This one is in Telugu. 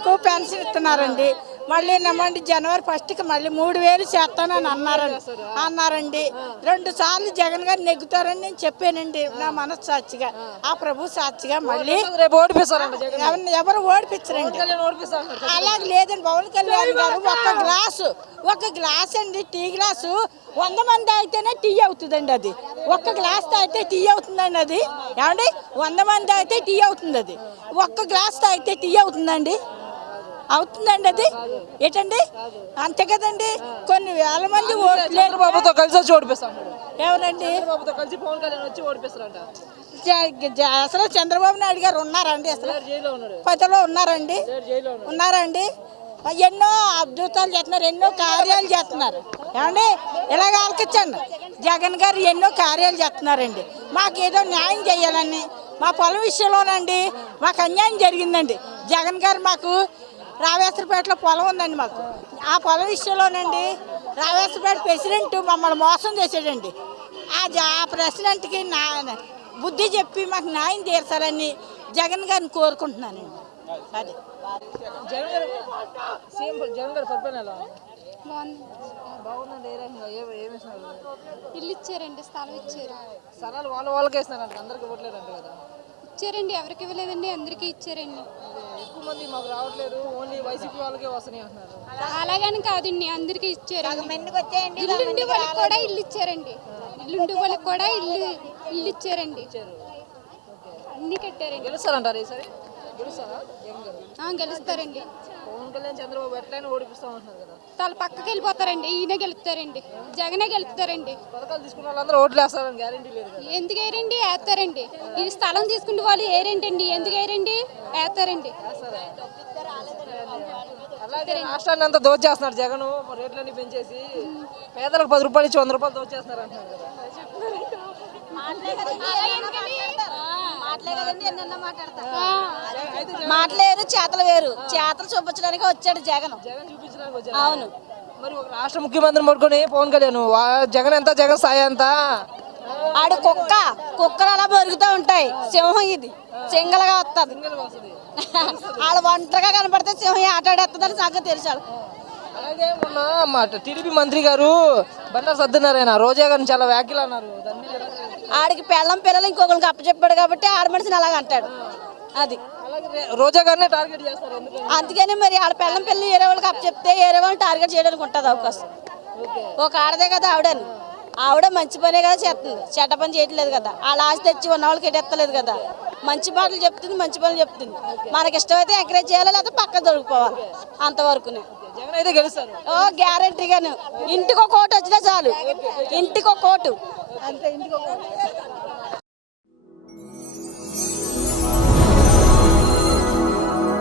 మాకు పెన్షన్ ఇస్తున్నారండి. మళ్ళీ నమ్మండి జనవరి 1కి మళ్ళీ 3000 చేస్తానని అన్నారండి. 2 సార్లు జగన్ గారు నెగ్గుతారని నేను చెప్పానండి నా మనస్సాక్షిగా. ఆ ప్రభు సాక్షిగా మళ్ళీ ఎవరు ఓడిపించరండి. అలాగే లేదండి. పవన్ కళ్యాణ్ గారు ఒక గ్లాస్ అండి, టీ గ్లాసు 100 మంది అయితేనే టీ అవుతుందండి. అది ఒక్క గ్లాస్ తాగితే టీ అవుతుందండి. అది ఏమండి 100 మంది అయితే టీ అవుతుంది. అది ఒక్క గ్లాస్ తాగితే టీ అవుతుందండి. అది ఏంటండి? అంతే కదండి. కొన్ని వేల మంది చంద్రబాబుతో కలిసి వచ్చి ఓడిపిస్తాడు. ఎవరండి? కలిసి పవన్ కళ్యాణ్ వచ్చి ఓడిపిస్తారంట. అసలు చంద్రబాబు నాయుడు గారు ఉన్నారండి? అసలు 10లో ఉన్నారండి. ఎన్నో అద్భుతాలు చేస్తున్నారు, ఎన్నో కార్యాలు చేస్తున్నారు. ఏమండి ఇలాగ ఆలకించండి. జగన్ గారు ఎన్నో కార్యాలు చేస్తున్నారండి. మాకేదో న్యాయం చేయాలని మా పొలం విషయంలోనండి మాకు అన్యాయం జరిగిందండి. జగన్ గారు మాకు రావేశ్వరపేటలో పొలం ఉందండి. మాకు ఆ పొలం విషయంలోనండి రావేశ్వరపేట ప్రెసిడెంట్ మమ్మల్ని మోసం చేసాడండి. ఆ ప్రెసిడెంట్కి బుద్ధి చెప్పి మాకు న్యాయం తీర్చాలని జగన్ గారిని కోరుకుంటున్నానండి. అది ఇల్లు ఇచ్చారండి, స్థలం ఇచ్చారు. స్థలాలు వాళ్ళకే ఇస్తున్నారంట, అందరికి ఇవ్వట్లేదంట కదా? ఇచ్చారండి, ఎవరికి ఇవ్వలేదండి, అందరికీ ఇచ్చారండి. ఎక్కువ మంది మాకు రావట్లేదు, ఓన్లీ వైసీపీ వాళ్ళకే వస్తున్నాయి అంటున్నారు. అలాగని కాదండి, అందరికీ ఇచ్చారు. ఇల్లుండి వాళ్ళకి కూడా ఇల్లు ఇచ్చారండి. ఇల్లుండి వాళ్ళకి కూడా ఇల్లు ఇచ్చారండి. అన్ని కట్టారండి. గెలుస్తారంటారు ఈసారి? గెలుస్తారా? గెలుస్తారండి. పవన్ కళ్యాణ్ చంద్రబాబు ఎట్లయినా ఓడిపిస్తామంటున్నారు కదా? తల పక్కకి వెళ్ళిపోతారండి. ఈయన గెలుస్తారండి, జగనే గెలుస్తారండి. పథకాలు తీసుకున్న వాళ్ళందరూ ఓట్లు వేస్తారని గ్యారెంటీ లేదు కదా? ఎందుకు వేయరండి? వేస్తారండి. ఈ స్థలం తీసుకుంటే వాళ్ళు వేరేంటండి, ఎందుకు వేయరండి? వేస్తారండి. అలాగే రాష్ట్రాన్ని అంతా దోచేస్తున్నారు జగన్. రేట్లన్నీ పెంచేసి పేదలకు 10 రూపాయలు ఇచ్చి 100 రూపాయలు దోచేస్తున్నారు అంటున్నారు కదా? మాటలేరు, చేతలు వేరు. చేతలు చూపించడానికి వచ్చాడు జగన్. చూపించడానికి వచ్చారు. అవును. మరి ఒక రాష్ట్ర ముఖ్యమంత్రిని పట్టుకొని పవన్ కళ్యాణ్ జగన్ ఎంత, జగన్ స్థాయి ఎంత? ఆడు కుక్కలు అలా పెరుగుతూ ఉంటాయి. సింహం ఇది సింగల్గా వస్తుంది. వాళ్ళు ఒంటరిగా కనపడితే సింహం ఆటాడేస్తుందని సంగతి తెలిసాడు. అలాగే మొన్న టీడీపీ మంత్రి గారు బండారు సత్యనారాయణ రోజా గారిని చాలా వ్యాఖ్యలు అన్నారు. ఆడికి పిల్లలు ఇంకొకరికి అప్పచెప్పాడు కాబట్టి ఆడ మనిషిని అలాగ అంటాడు. అది రోజా గారినే టార్గెట్ చేస్తారు. అందుకని మరి ఆడ పిల్లలు వేరే వాళ్ళకి అప్పచెప్తే వేరే వాళ్ళని టార్గెట్ చేయడానికి ఉంటుంది అవకాశం. ఒక ఆడదే కదా ఆవిడ మంచి పనే కదా చేస్తుంది, చెడ్డ పని చేయట్లేదు కదా. వాళ్ళ ఆశ తెచ్చి ఉన్న వాళ్ళకి ఎట్టెత్తలేదు కదా. మంచి మాటలు చెప్తుంది, మంచి పనులు చెప్తుంది. మనకి ఇష్టమైతే ఎంకరేజ్ చేయాలి, లేకపోతే పక్క దొరికిపోవాలి. అంతవరకునే గ్యారంటీగాను. ఇంటికి ఒక ఓటు వచ్చినా చాలు. ఇంటికి ఒక ఓటు అంతే. ఇంటికి ఒక ఓటు.